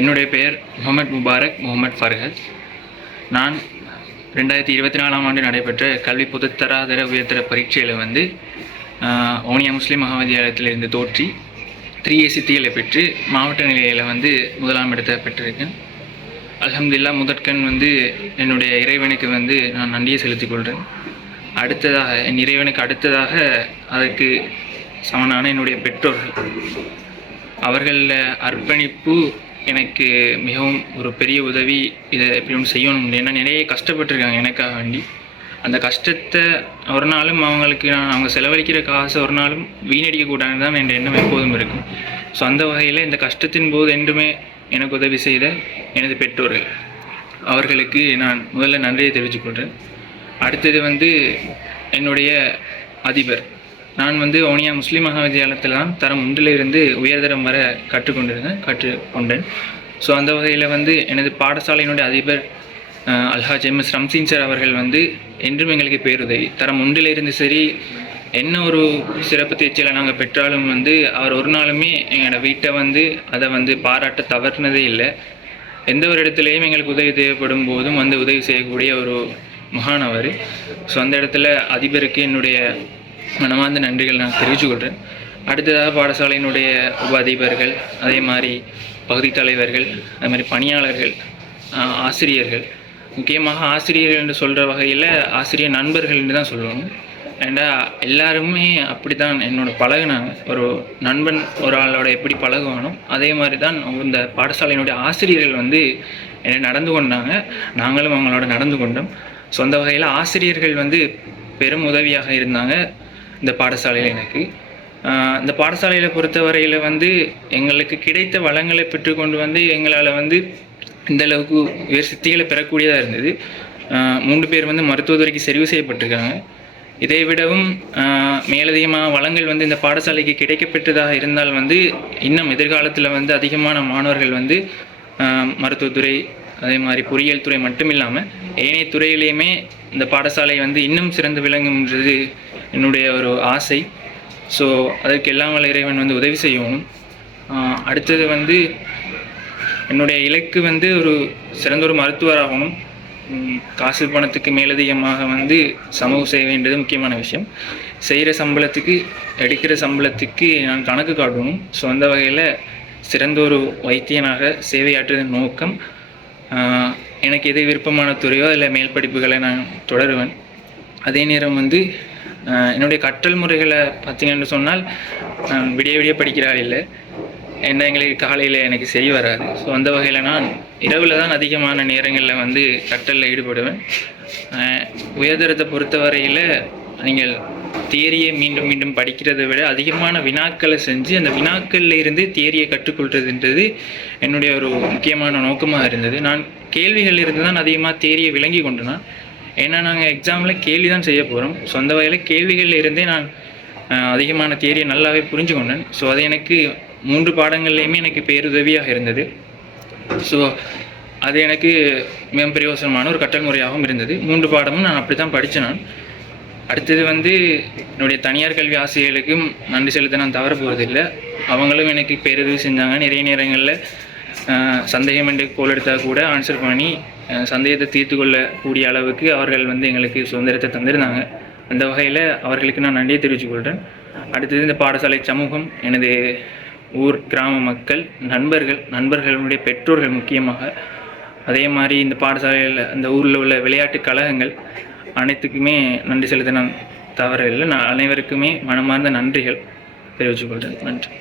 என்னுடைய பெயர் முகமது முபாரக் முகமது ஃபர்ஹஸ். நான் ரெண்டாயிரத்தி இருபத்தி நாலாம் ஆண்டு நடைபெற்ற கல்வி பொதுத்தராதர உயர்தர பரீட்சையில் வந்து ஓனியா முஸ்லீம் மகாவித்தியாலயத்திலிருந்து தோற்றி த்ரீ ஏ சித்திகளை பெற்று மாவட்ட நிலையில் வந்து முதலாம் இடத்தை பெற்றிருக்கேன். அலமதுல்லா முதற்கண் வந்து என்னுடைய இறைவனுக்கு வந்து நான் நன்றியை செலுத்திக் கொள்கிறேன் அடுத்ததாக என் இறைவனுக்கு அடுத்ததாக அதற்கு சமனான என்னுடைய பெற்றோர்கள். அவர்களில் அர்ப்பணிப்பு எனக்கு மிகவும் ஒரு பெரிய உதவி இதை எப்படி ஒன்று செய்யணும். ஏன்னா நிறைய கஷ்டப்பட்டிருக்காங்க எனக்காக வேண்டி. அந்த கஷ்டத்தை ஒரு நாளும் அவங்களுக்கு நான் அவங்க செலவழிக்கிற காசை ஒரு நாளும் வீணடிக்கக்கூடாதுன்னு தான் என் எண்ணம் எப்போதும் இருக்கும். ஸோ அந்த வகையில் இந்த கஷ்டத்தின் போது என்றுமே எனக்கு உதவி செய்த எனது பெற்றோர்கள். அவர்களுக்கு நான் முதல்ல நன்றியை தெரிவித்துக்கொள்கிறேன் அடுத்தது வந்து என்னுடைய அதிபர். நான் வந்து ஓனியா முஸ்லீம் மகாவித்தியாலயத்தில் தான் தரம் ஒன்றிலிருந்து உயர்தரம் வர கற்றுக்கொண்டிருந்தேன் கற்றுக்கொண்டேன். ஸோ அந்த வகையில் வந்து எனது பாடசாலையினுடைய அதிபர் Alhaj M S Ramseen sir அவர்கள் வந்து என்றும் எங்களுக்கு பேருதவி தரம் ஒன்றிலிருந்து சரி என்ன ஒரு சிறப்பு தேர்ச்சியில் நாங்கள் பெற்றாலும் வந்து அவர் ஒரு நாளுமே எங்களோட வீட்டை வந்து அதை வந்து பாராட்ட தவறுனதே இல்லை. எந்த ஒரு இடத்துலையும் எங்களுக்கு உதவி தேவைப்படும் போதும் வந்து உதவி செய்யக்கூடிய ஒரு மகான் அவர். ஸோ அந்த இடத்துல அதிபருக்கு என்னுடைய மனமார்ந்த நன்றிகள் நான் தெரிவித்துக்கொள்கிறேன் அடுத்ததாக பாடசாலையினுடைய உப அதிபர்கள் அதே மாதிரி பகுதி தலைவர்கள் அதே மாதிரி பணியாளர்கள் ஆசிரியர்கள். முக்கியமாக ஆசிரியர்கள் என்று சொல்கிற வகையில் ஆசிரியர் நண்பர்கள் என்று தான் சொல்லணும் ஏண்டா எல்லாருமே அப்படி தான் என்னோட பழகுனாங்க. ஒரு நண்பன் ஒரு ஆளோட எப்படி பழகுவானோ அதே மாதிரி தான் இந்த பாடசாலையினுடைய ஆசிரியர்கள் வந்து என்னை நடந்து கொண்டாங்க. நாங்களும் அவங்களோட நடந்து கொண்டோம். சொந்த வகையில் ஆசிரியர்கள் வந்து பெரும் உதவியாக இருந்தாங்க. இந்த பாடசாலையில் எனக்கு. இந்த பாடசாலையில் பொறுத்தவரையில் வந்து எங்களுக்கு கிடைத்த வளங்களை பெற்றுக்கொண்டு வந்து எங்களால் வந்து இந்த அளவுக்கு வேறு சித்திகளை பெறக்கூடியதாக இருந்தது. மூன்று பேர் வந்து மருத்துவத்துறைக்கு செறிவு செய்யப்பட்டிருக்காங்க. இதை விடவும் மேலதிகமாக வளங்கள் வந்து இந்த பாடசாலைக்கு கிடைக்கப்பெற்றதாக இருந்தால் வந்து இன்னும் எதிர்காலத்தில் வந்து அதிகமான மாணவர்கள் வந்து மருத்துவத்துறை அதே மாதிரி பொறியியல் துறை மட்டும் இல்லாமல் ஏனைய துறையிலையுமே இந்த பாடசாலை வந்து இன்னும் சிறந்து விளங்கும்ன்றது என்னுடைய ஒரு ஆசை. ஸோ அதற்கு எல்லாம் வல்ல இறைவன் வந்து உதவி செய்யணும். அடுத்தது வந்து என்னுடைய இலக்கு வந்து ஒரு சிறந்த ஒரு மருத்துவராகணும். காசு பணத்துக்கு மேலதிகமாக வந்து சமூக வேண்டியது முக்கியமான விஷயம். செய்கிற சம்பளத்துக்கு எடுக்கிற சம்பளத்துக்கு நான் கணக்கு காட்டணும். ஸோ அந்த வகையில் சிறந்த ஒரு வைத்தியனாக சேவையாற்றுவதன் நோக்கம். எனக்கு எது விருப்பமான துறையோ அதில் மேல் படிப்புகளை நான் தொடருவேன். அதே நேரம் வந்து என்னுடைய கற்றல் முறைகளை பார்த்தீங்கன்னு சொன்னால் நான் விடிய விடிய படிக்கிறாள் இல்லை. என்ன எங்களுக்கு காலையில் எனக்கு சரி வராது. ஸோ அந்த வகையில் நான் இரவில் தான் அதிகமான நேரங்களில் வந்து கற்றலில் ஈடுபடுவேன். உயர்தரத்தை பொறுத்தவரையில் நீங்கள் தேரியை மீண்டும் மீண்டும் படிக்கிறதை விட அதிகமான வினாக்களை செஞ்சு அந்த வினாக்கள்ல இருந்து தேரியை கற்றுக்கொள்றதுன்றது என்னுடைய ஒரு முக்கியமான நோக்கமாக இருந்தது. நான் கேள்விகள் இருந்து தான் அதிகமாக தேரியை விளங்கி கொண்டேனா ஏன்னா நாங்கள் எக்ஸாமில் கேள்வி தான் செய்ய போகிறோம் சொந்த வகையில் கேள்விகளில் இருந்தே நான் அதிகமான தேரியை நல்லாவே புரிஞ்சு கொண்டேன் ஸோ அது எனக்கு மூன்று பாடங்கள்லேயுமே எனக்கு பேருதவியாக இருந்தது. ஸோ அது எனக்கு மிக பிரயோசனமான ஒரு கற்றல் முறையாகவும் இருந்தது. மூன்று பாடமும் நான் அப்படி தான் படித்தேன் நான். அடுத்தது வந்து என்னுடைய தனியார் கல்வி ஆசிரியர்களுக்கும் நன்றி செலுத்த நான் தவற போவதில்லை அவங்களும் எனக்கு பேருதவி செஞ்சாங்க. நிறைய நேரங்களில் சந்தேகம் என்று கோல் எடுத்தால் கூட ஆன்சர் பண்ணி சந்தேகத்தை தீர்த்து கொள்ளக்கூடிய அளவுக்கு அவர்கள் வந்து எங்களுக்கு சுதந்திரத்தை தந்திருந்தாங்க. அந்த வகையில் அவர்களுக்கு நான் நன்றியை தெரிவித்துக் கொள்கிறேன் அடுத்தது இந்த பாடசாலை சமூகம் எனது ஊர் கிராம மக்கள் நண்பர்கள் நண்பர்களுடைய பெற்றோர்கள் முக்கியமாக. அதே மாதிரி இந்த பாடசாலையில் இந்த ஊரில் உள்ள விளையாட்டு கழகங்கள் அனைத்துக்குமே நன்றி செலுத்த நான் தவறவில்லை நான் அனைவருக்குமே மனமார்ந்த நன்றிகள் தெரிவித்துக் கொள்கிறேன் நன்றி.